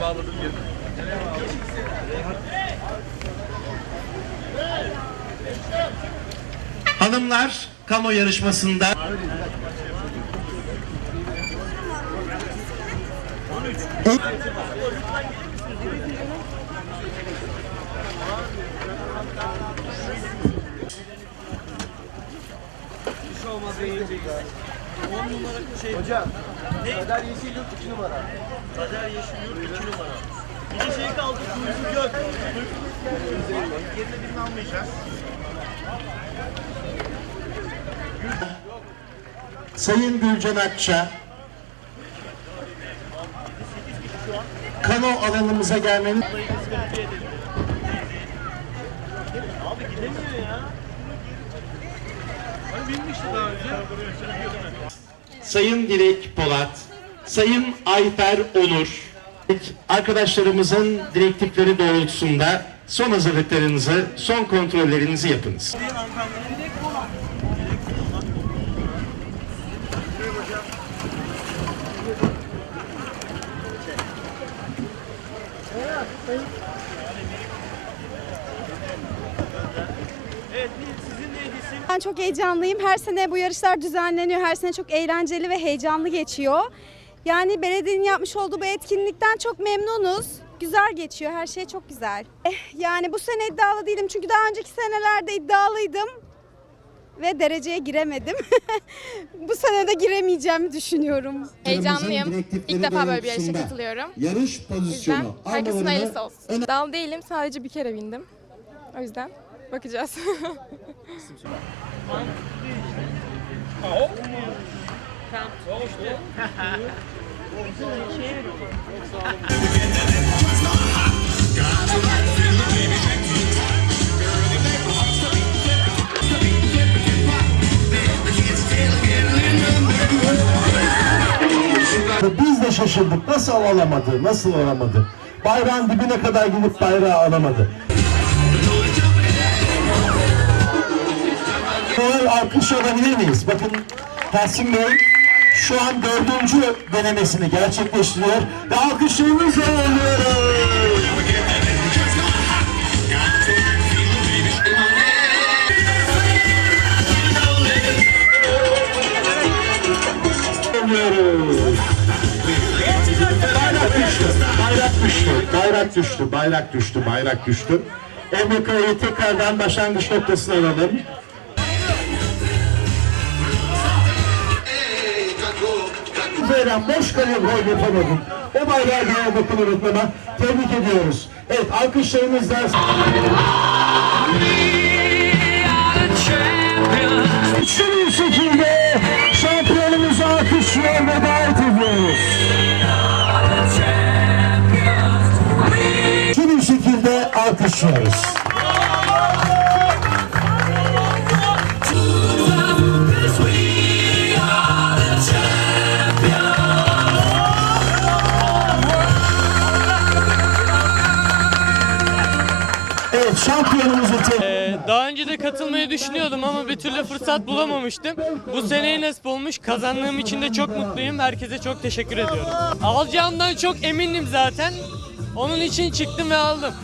bağladım girdim. Hanımlar kano yarışmasında Hocam. Ne? Kader Yeşil Yurt 2 numara. Kader Yeşil Yurt 2 numara. Bir de şey kaldı, kuyruğu gök. Yerine birini almayacağız. Sayın Gülcan Akça kano alanımıza gelmeniz Abi gidemiyor ya. Hani binmişti daha önce. Sayın Dilek Polat, Sayın Ayfer Onur, arkadaşlarımızın direktifleri doğrultusunda son hazırlıklarınızı, son kontrollerinizi yapınız. Ben çok heyecanlıyım. Her sene bu yarışlar düzenleniyor. Her sene çok eğlenceli ve heyecanlı geçiyor. Yani belediyenin yapmış olduğu bu etkinlikten çok memnunuz. Güzel geçiyor. Her şey çok güzel. Eh, yani bu sene iddialı değilim çünkü daha önceki senelerde iddialıydım ve dereceye giremedim. bu sene de giremeyeceğimi düşünüyorum. Heyecanlıyım. İlk defa böyle bir yarışa katılıyorum. Yarış pozisyonu herkesin hayırlısı olsun. Dal değilim. Sadece bir kere bindim. O yüzden bakacağız. Biz de şaşırdık. Nasıl alamadı? Nasıl alamadı? Bayrağın dibine kadar gidip bayrağı alamadı. Eğer alkış alabilir miyiz? Bakın Tahsin Bey şu an dördüncü denemesini gerçekleştiriyor ve alkışlarımızla alıyoruz. Bayrak düştü, bayrak düştü, bayrak düştü, bayrak düştü. Emre Kaya'yı tekrardan başlangıç noktasına alalım. Boş kaleye gol yapamadın. O bayrağı daha bakın öğretmene. Tebrik ediyoruz. Evet alkışlarımızla güçlü şekilde şampiyonumuzu alkışlıyor ve davet ediyoruz. Güçlü şekilde alkışlıyoruz. Evet Ee, daha önce de katılmayı düşünüyordum ama bir türlü fırsat bulamamıştım. Bu seneye nasip olmuş. Kazandığım için de çok mutluyum. Herkese çok teşekkür ediyorum. Alacağımdan çok emindim zaten. Onun için çıktım ve aldım.